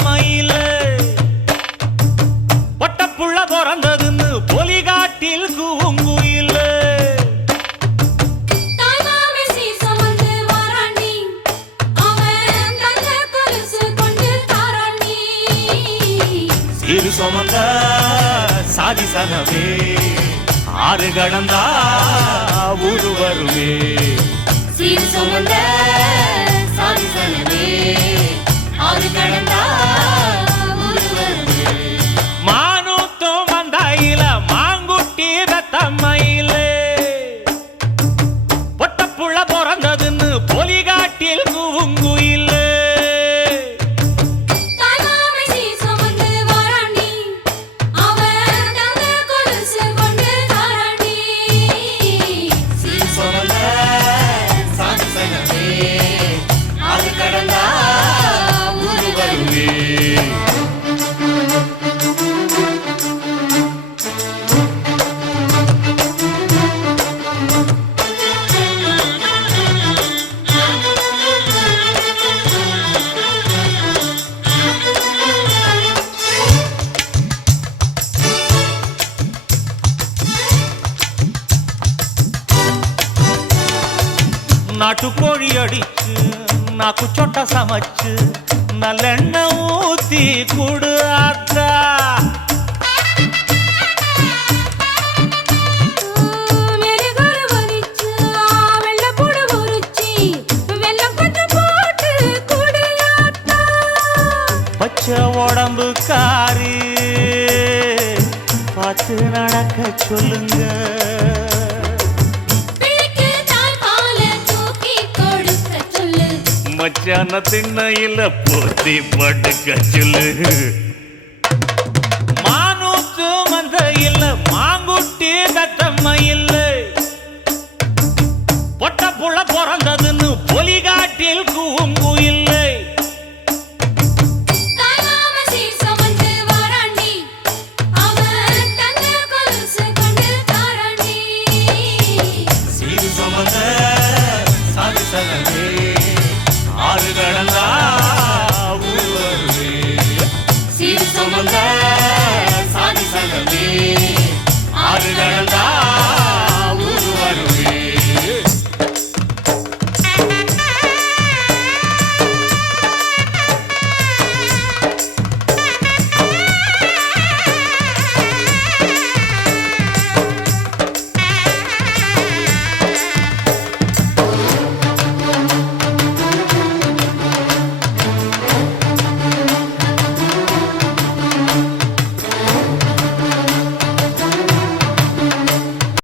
மயில பொட்டப்புள்ள பிறந்ததுன்னு பொலிகாட்டில் கூங்குயில சிறு சுமந்த சாதி சனமே ஆறு கடந்தா ஊரு வருமே சீர் சுமந்த சாதி சனமே ஆறு கடந்தா ஊரு வருமே மானூத்தும் வந்தாயில மாங்குட்டி ரத்தம்மையில பொட்டப்புள்ள பிறந்ததுன்னு பொலிகாட்டில் கூங்குயில நாட்டுக்கோழி அடிச்சு நாக்கு சொட்ட சமைச்சு நல்லெண்ணெய் ஊத்தி குடு ஆத்தா பச்சை உடம்பு காரி பார்த்து நடக்க சொல்லுங்க மச்சான திண்ணையில போத்தி படுக்க சொல்லு மானூத்து மந்த இல்ல மாங்குட்டி தத்தம்ம இல்ல பொட்ட புள்ள பிறந்ததுன்னு பொலிகாட்டில் கூங்கு இல்லை சீர் சுமந்த சாதி சனமே